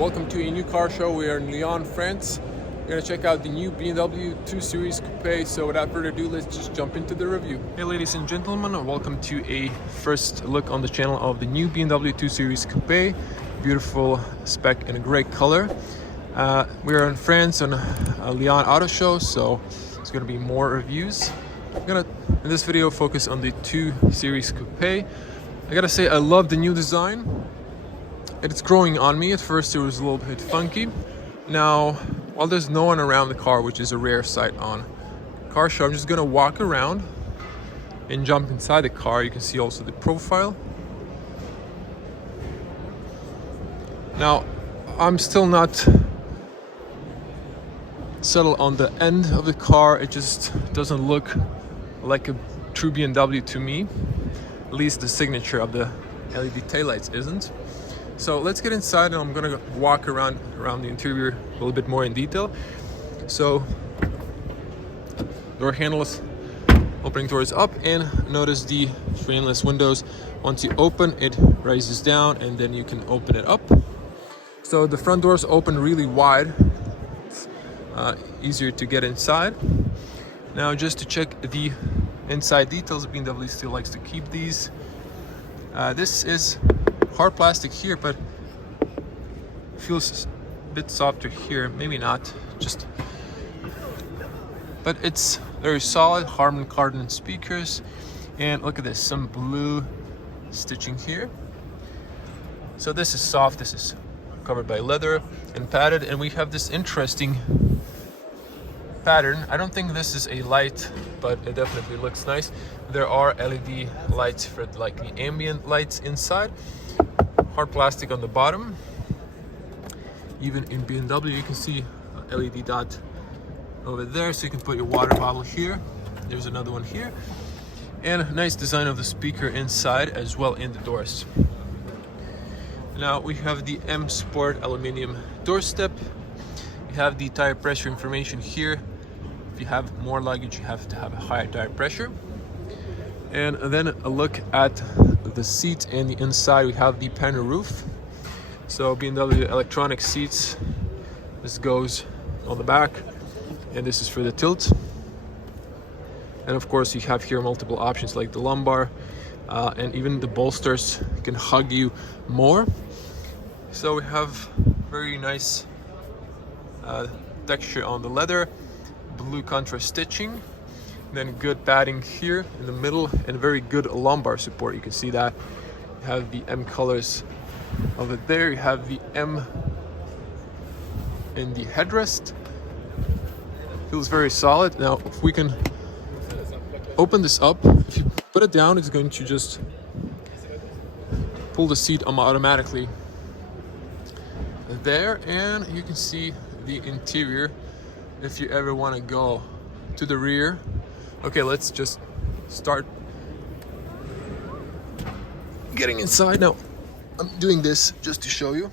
Welcome to a new car show. We are in Lyon, France. We're going to check out the new BMW 2 Series Coupe. So without further ado, let's just jump into the review. Hey ladies and gentlemen, welcome to a first look on the channel of the new BMW 2 Series Coupe. Beautiful spec in a great color. We are in France on a Lyon auto show, so it's going to be more reviews. I'm going to, in this video, focus on the 2 Series Coupe. I gotta say, I love the new design. It's growing on me. At first it was a little bit funky. Now, while there's no one around the car, which is a rare sight on a car show, I'm just gonna walk around and jump inside the car. You can see also the profile. Now, I'm still not settled on the end of the car. It just doesn't look like a true BMW to me. At least the signature of the LED taillights isn't. So let's get inside, and I'm gonna walk around the interior a little bit more in detail. So door handles, opening doors up, and notice the frameless windows. Once you open, it rises down, and then you can open it up. So the front doors open really wide. It's easier to get inside. Now, just to check the inside details, BMW still likes to keep these. This is hard plastic here, but feels a bit softer here. Maybe not, but it's very solid. Harman Kardon speakers, and look at this, some blue stitching here. So this is soft. This is covered by leather and padded, and we have this interesting pattern. I don't think this is a light, but it definitely looks nice. There are LED lights for like the ambient lights inside. Hard plastic on the bottom. Even in BMW you can see a LED dot over there, so you can put your water bottle here. There's another one here, and a nice design of the speaker inside as well in the doors. Now we have the M Sport aluminum door step. You have the tire pressure information here. If you have more luggage, you have to have a higher tire pressure. And then a look at the seat and the inside. We have the panel roof. So BMW electronic seats. This goes on the back, and this is for the tilt. And of course you have here multiple options like the lumbar, and even the bolsters can hug you more. So we have very nice texture on the leather, blue contrast stitching, then good padding here in the middle, and very good lumbar support. You can see that you have the M colors of it there. You have the M in the headrest. Feels very solid. Now if we can open this up, if you put it down, it's going to just pull the seat automatically there, and you can see the interior if you ever want to go to the rear. Okay, let's just start getting inside. Now I'm doing this just to show you.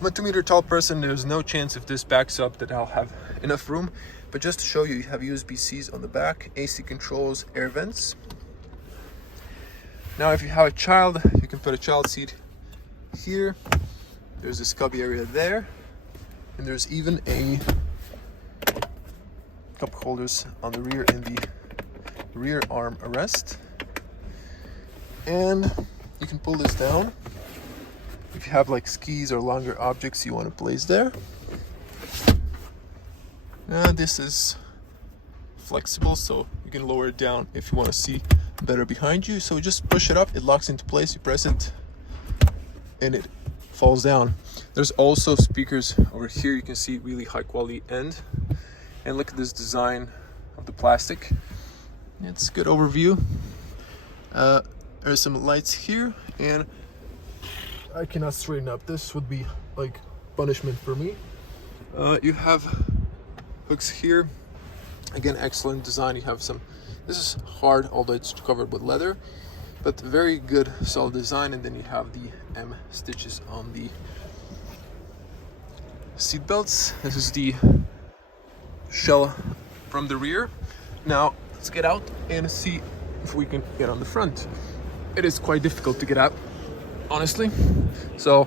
I'm a 2-meter tall person. There's no chance if this backs up that I'll have enough room, but just to show you, you have USB-Cs on the back, AC controls, air vents. Now if you have a child, you can put a child seat here. There's this cubby area there, and there's even a cup holders on the rear and the rear arm arrest. And you can pull this down if you have like skis or longer objects you want to place there. This is flexible, so you can lower it down if you want to see better behind you. So just push it up, it locks into place, you press it, and it falls down. There's also speakers over here. You can see really high quality end. And look at this design of the plastic. It's a good overview. There's some lights here, and I cannot straighten up. This would be like punishment for me. You have hooks here. Again, excellent design. You have some, this is hard, although it's covered with leather, but very good solid design. And then you have the M stitches on the seat belts. This is the shell from the rear. Now let's get out and see if we can get on the front. It is quite difficult to get out, honestly. So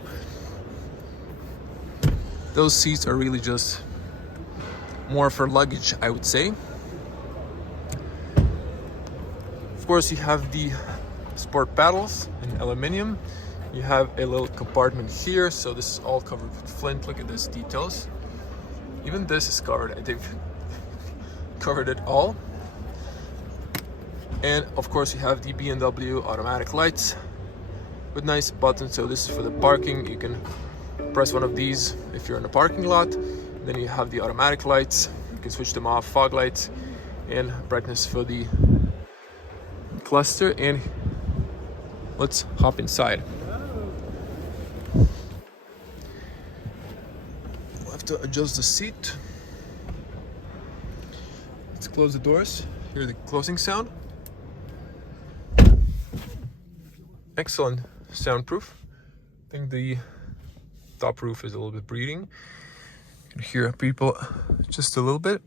Those seats are really just more for luggage, I would say. Of course, you have the sport paddles in aluminium. You have a little compartment here, so this is all covered with flint. Look at this details. Even this is covered. They've covered it all. And of course, you have the BMW automatic lights with nice buttons. So this is for the parking. You can press one of these if you're in a parking lot. Then you have the automatic lights. You can switch them off, fog lights, and brightness for the cluster. And let's hop inside. We'll have to adjust the seat. Let's close the doors. Hear the closing sound. Excellent soundproof. I think the top roof is a little bit breathing. You can hear people just a little bit.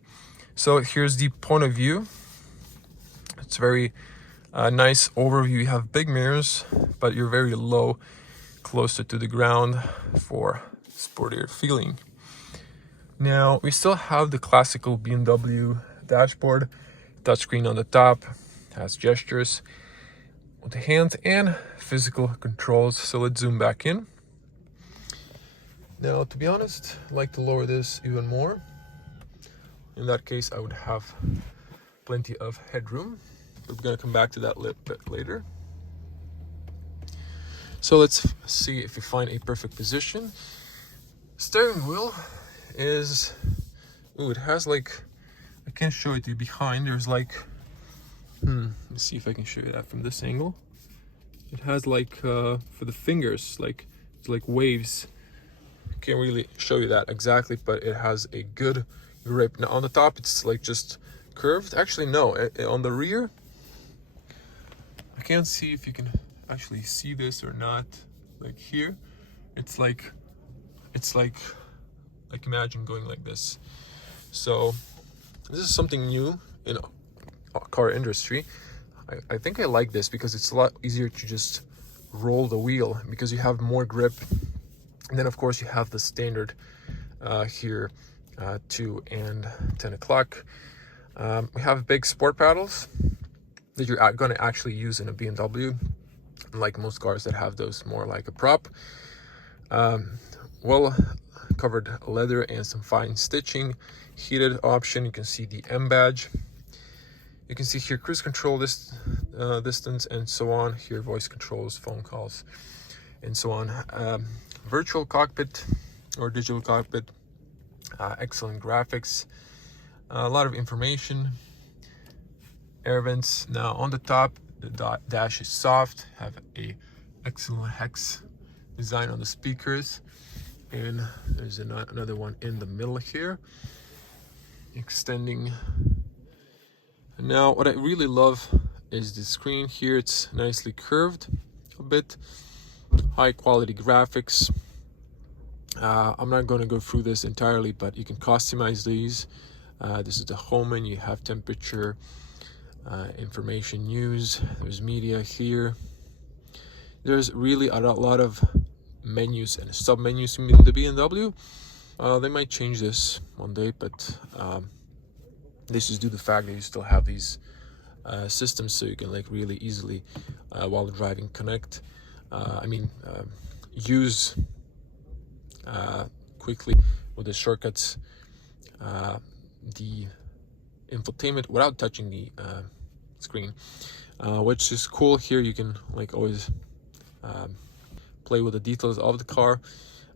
So here's the point of view. It's very nice overview. You have big mirrors, but you're very low, closer to the ground for sportier feeling. Now we still have the classical BMW dashboard, touchscreen on the top, has gestures with the hand and physical controls. So let's zoom back in. Now, to be honest, I'd like to lower this even more. In that case, I would have plenty of headroom. We're going to come back to that a little bit later. So let's see if we find a perfect position. Steering wheel is, it has like, I can't show it to you behind. There's like, let's see if I can show you that from this angle. It has like, for the fingers, like, it's like waves. Can't really show you that exactly, but it has a good grip. Now on the top, it's like just curved. Actually, no, on the rear, I can't see if you can actually see this or not. Like here, it's like imagine going like this. So this is something new in car industry. I think I like this because it's a lot easier to just roll the wheel because you have more grip. And then of course you have the standard here 2 and 10 o'clock. We have big sport paddles that you're going to actually use in a BMW, unlike most cars that have those more like a prop. Well covered leather and some fine stitching. Heated option. You can see the M badge. You can see here cruise control distance and so on. Here voice controls, phone calls, and so on. Virtual cockpit or digital cockpit. Excellent graphics. A lot of information. Air vents. Now on the top, the dash is soft. Have a excellent hex design on the speakers. And there's another one in the middle here. Extending. And now what I really love is the screen here. It's nicely curved a bit. High quality graphics. I'm not going to go through this entirely, but you can customize these. This is the home menu. You have temperature, information, news. There's media here. There's really a lot of menus and sub menus in the BMW. They might change this one day, but this is due to the fact that you still have these systems, so you can like really easily while driving connect. Use quickly with the shortcuts the infotainment without touching the screen, which is cool. Here you can like always play with the details of the car,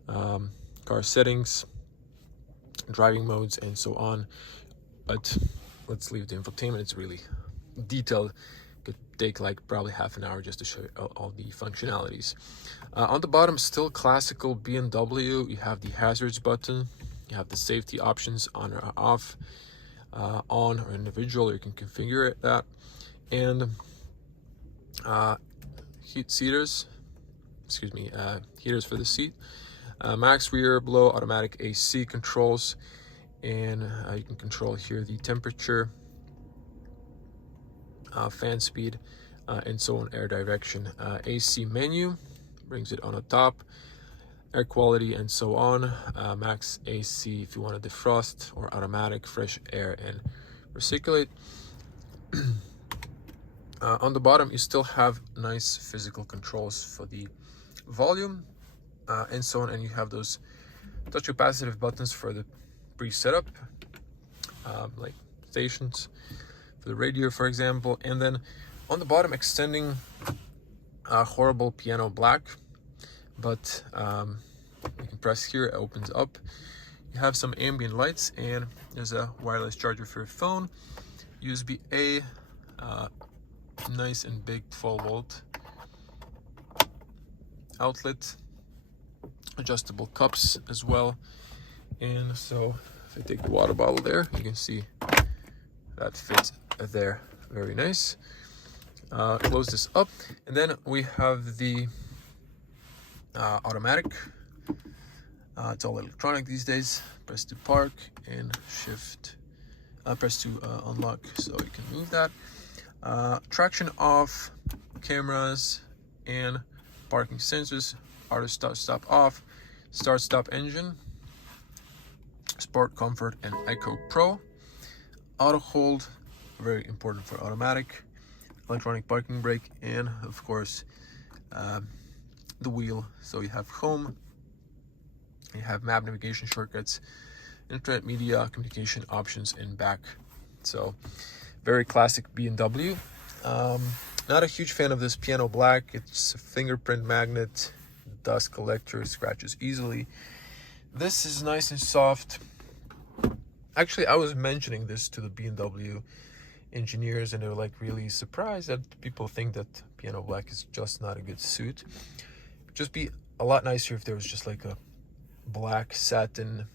car settings, driving modes, and so on. But let's leave the infotainment. It's really detailed. Could take like probably half an hour just to show you all the functionalities. On the bottom, still classical BMW. You have the hazards button. You have the safety options on or off, on or individual. You can configure that. And heaters for the seat. Max rear blow, automatic AC controls, and you can control here the temperature, fan speed, and so on, air direction. AC menu brings it on the top. air quality and so on, max AC if you want to defrost, or automatic fresh air and recirculate. On the bottom you still have nice physical controls for the volume and so on, and you have those touch capacitive buttons for the pre-setup, like stations for the radio, for example. And then on the bottom, extending horrible piano black, but you can press here, it opens up. You have some ambient lights, and there's a wireless charger for your phone, USB-A, nice and big 12-volt outlet, adjustable cups as well. And so if I take the water bottle there, you can see that fits there very nice. Close this up, and then we have the automatic. It's all electronic these days. Press to park and shift, press to unlock, so you can move that. Traction off, cameras and parking sensors, auto stop off, start stop engine, sport, comfort and eco pro, auto hold, very important for automatic, electronic parking brake, and of course the wheel. So you have home, you have map navigation shortcuts, internet media communication options in back. So very classic BMW. Not a huge fan of this piano black. It's a fingerprint magnet, dust collector, scratches easily. This is nice and soft. Actually, I was mentioning this to the BMW engineers, and they were like really surprised that people think that piano black is just not a good suit. It'd just be a lot nicer if there was just like a black satin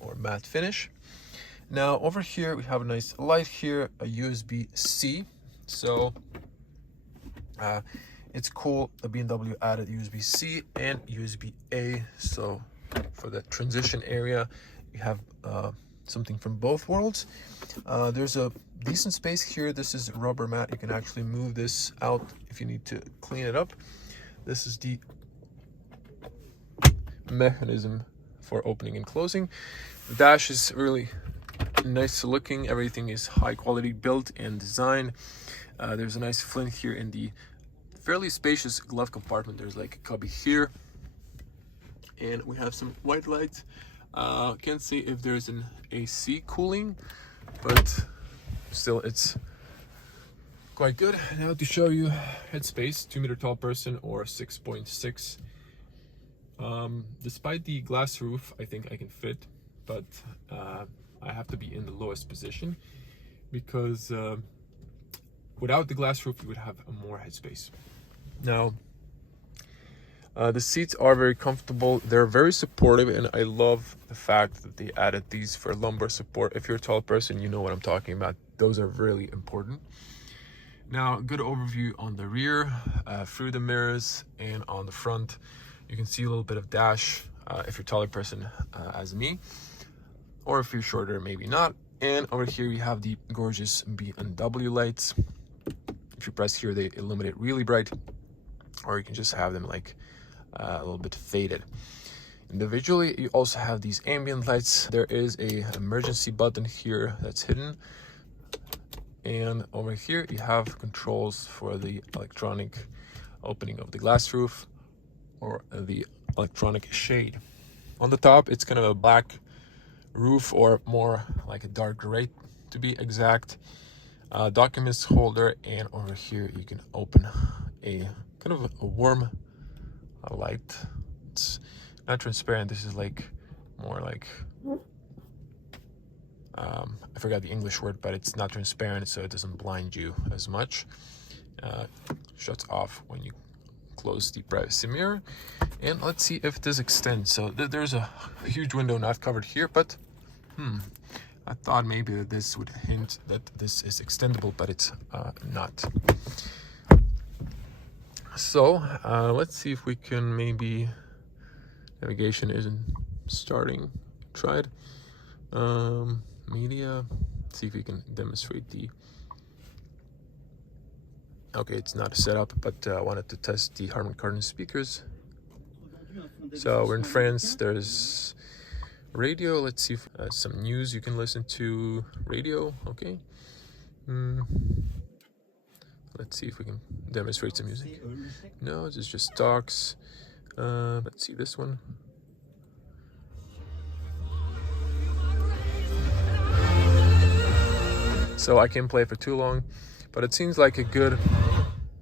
or matte finish. Now over here we have a nice light here, a USB-C. So it's cool, the BMW added USB-C and USB-A, so for the transition area you have something from both worlds. There's a decent space here. This is rubber mat. You can actually move this out if you need to clean it up. This is the mechanism for opening and closing. The dash is really nice looking. Everything is high quality built and design. There's a nice flint here in the fairly spacious glove compartment. There's like a cubby here, and we have some white lights. Can't see if there's an AC cooling, but still it's quite good. Now to show you headspace, 2-meter tall person or 6.6. Despite the glass roof, I think I can fit, but I have to be in the lowest position, because without the glass roof you would have more headspace. Now the seats are very comfortable, they're very supportive, and I love the fact that they added these for lumbar support. If you're a tall person, you know what I'm talking about. Those are really important. Now, good overview on the rear, through the mirrors, and on the front. You can see a little bit of dash if you're a taller person as me, or if you're shorter, maybe not. And over here we have the gorgeous BMW lights. If you press here, they illuminate really bright, or you can just have them like a little bit faded. Individually, you also have these ambient lights. There is a emergency button here that's hidden, and over here you have controls for the electronic opening of the glass roof or the electronic shade. On the top, it's kind of a black roof, or more like a dark gray to be exact. Documents holder, and over here you can open a kind of a warm light. It's not transparent. This is like more like I forgot the English word, but it's not transparent, so it doesn't blind you as much. Shuts off when you close the privacy mirror. And let's see if this extends. So there's a huge window not covered here, but I thought maybe that this would hint that this is extendable, but it's not. So let's see if we can, maybe navigation isn't starting. Try it. Media, see if we can demonstrate the, okay, it's not set up, but I wanted to test the Harman Kardon speakers. So we're in France. There's radio. Let's see if some news you can listen to. Radio, okay. Let's see if we can demonstrate some music. No, this is just talks. Let's see this one. So I can't play for too long, but it seems like a good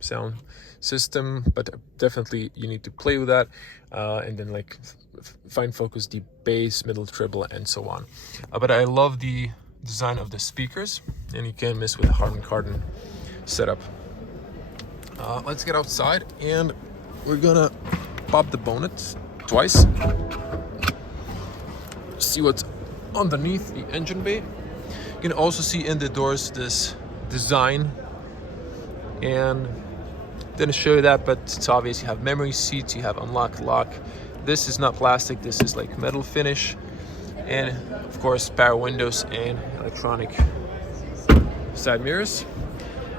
sound system, but definitely you need to play with that and then like fine focus the bass, middle, treble, and so on. But I love the design of the speakers, and you can't miss with the Harman Kardon setup. Let's get outside and we're gonna pop the bonnet twice, see what's underneath the engine bay. You can also see in the doors this design, and didn't show you that, but it's obvious. You have memory seats, you have unlock, lock. This is not plastic, this is like metal finish, and of course power windows and electronic side mirrors.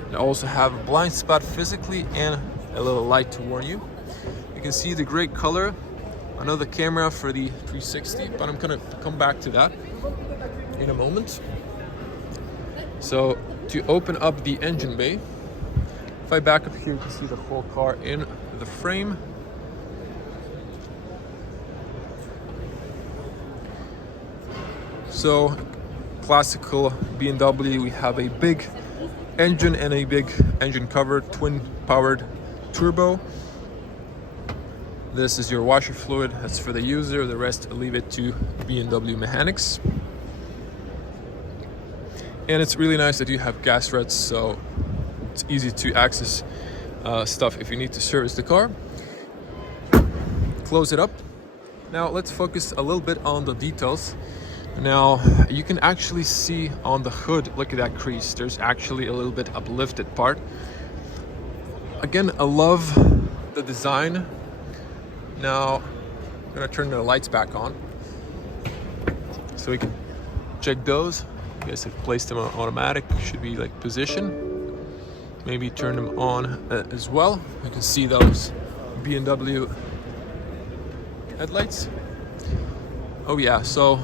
And also have a blind spot physically and a little light to warn you. You can see the great color. Another camera for the 360, but I'm gonna come back to that in a moment. So to open up the engine bay, if I back up here, you can see the whole car in the frame. So classical BMW, we have a big engine and a big engine cover, twin powered turbo. This is your washer fluid, that's for the user, the rest leave it to BMW mechanics. And it's really nice that you have gas threads, so it's easy to access stuff if you need to service the car. Close it up. Now let's focus a little bit on the details. Now you can actually see on the hood, look at that crease, there's actually a little bit uplifted part. Again, I love the design. Now I'm gonna turn the lights back on so we can check those. I guess I've placed them on automatic, should be like position. Maybe turn them on as well. You can see those BMW headlights. Oh yeah, so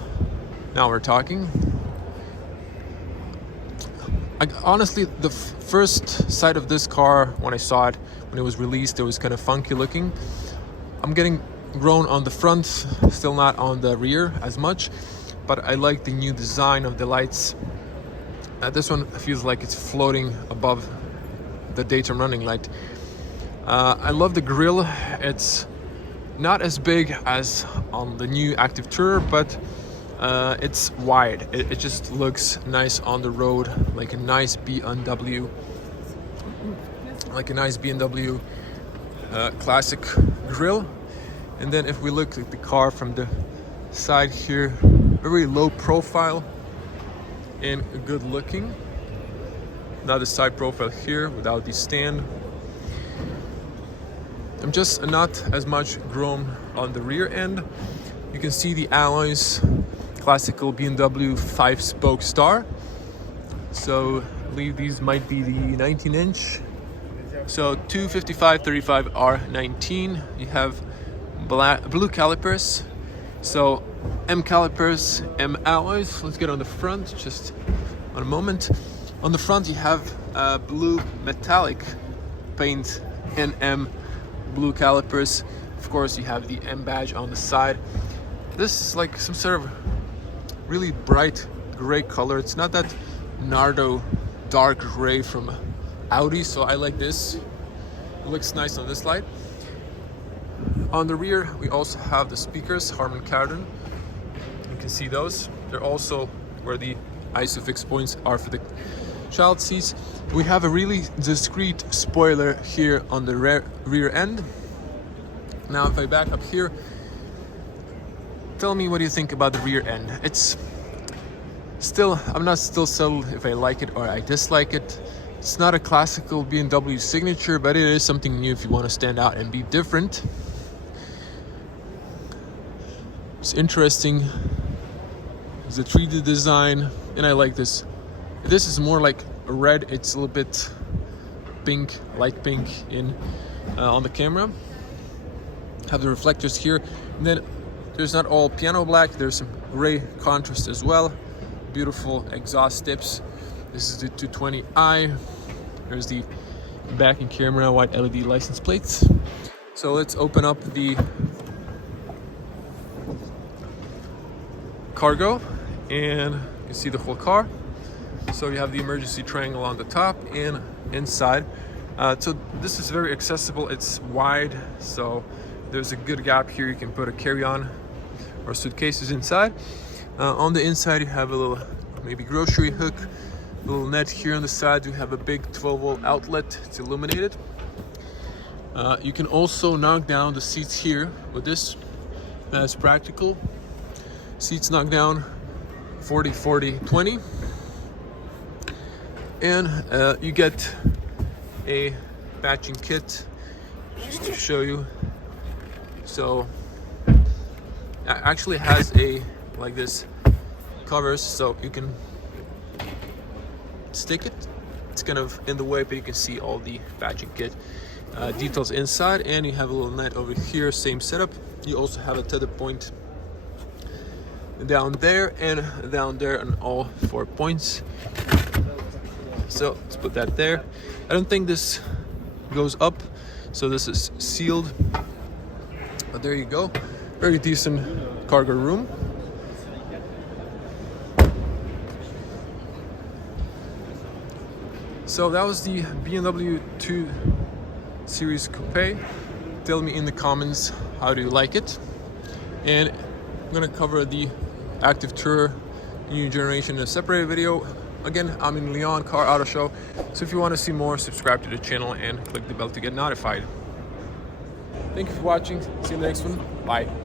now we're talking. Honestly, the first sight of this car, when I saw it, when it was released, it was kind of funky looking. I'm getting grown on the front, still not on the rear as much, but I like the new design of the lights. This one feels like it's floating above the daytime running light. I love the grille. It's not as big as on the new Active Tourer, but it's wide. It just looks nice on the road, like a nice BMW, classic grille. And then if we look at the car from the side here, very low profile and good looking. Another side profile here without the stand. I'm just not as much grown on the rear end. You can see the alloys, classical BMW 5-spoke star. So I believe these might be the 19-inch. So 255/35 R19. You have blue calipers. So M calipers, M alloys. Let's get on the front just on a moment. On the front you have blue metallic paint and M blue calipers. Of course you have the M badge on the side. This is like some sort of really bright gray color. It's not that Nardo dark gray from Audi, so I like this. It looks nice on this light. On the rear we also have the speakers, Harman Kardon. You can see those. They're also where the ISOFIX points are for the child seats. We have a really discreet spoiler here on the rear end. Now if I back up here, tell me what do you think about the rear end. It's still, I'm not still settled if I like it or I dislike it. It's not a classical BMW signature, but it is something new if you want to stand out and be different. It's interesting. It's a 3D design, and I like this. This is more like a red. It's a little bit pink, light pink in on the camera. Have the reflectors here, and then there's not all piano black, there's some gray contrast as well. Beautiful exhaust tips. This is the 220i. There's the backing camera, white LED license plates. So let's open up the cargo, and you can see the whole car. So you have the emergency triangle on the top and inside. So this is very accessible. It's wide, so there's a good gap here. You can put a carry-on or suitcases inside. On the inside, you have a little maybe grocery hook, a little net here on the side. You have a big 12-volt outlet. It's illuminated. You can also knock down the seats here with this. That's practical. Seats knock down 40, 40, 20. And you get a patching kit just to show you. So it actually has a like this covers, so you can stick it. It's kind of in the way, but you can see all the patching kit details inside. And you have a little net over here, same setup. You also have a tether point down there and down there on all 4 points. So let's put that there. I don't think this goes up, so this is sealed. But there you go. Very decent cargo room. So that was the BMW 2 Series Coupe. Tell me in the comments, how do you like it? And I'm gonna cover the Active Tourer new generation in a separate video. Again, I'm in Lyon Car Auto Show, so if you want to see more, subscribe to the channel and click the bell to get notified. Thank you for watching. See you in the next one. Bye.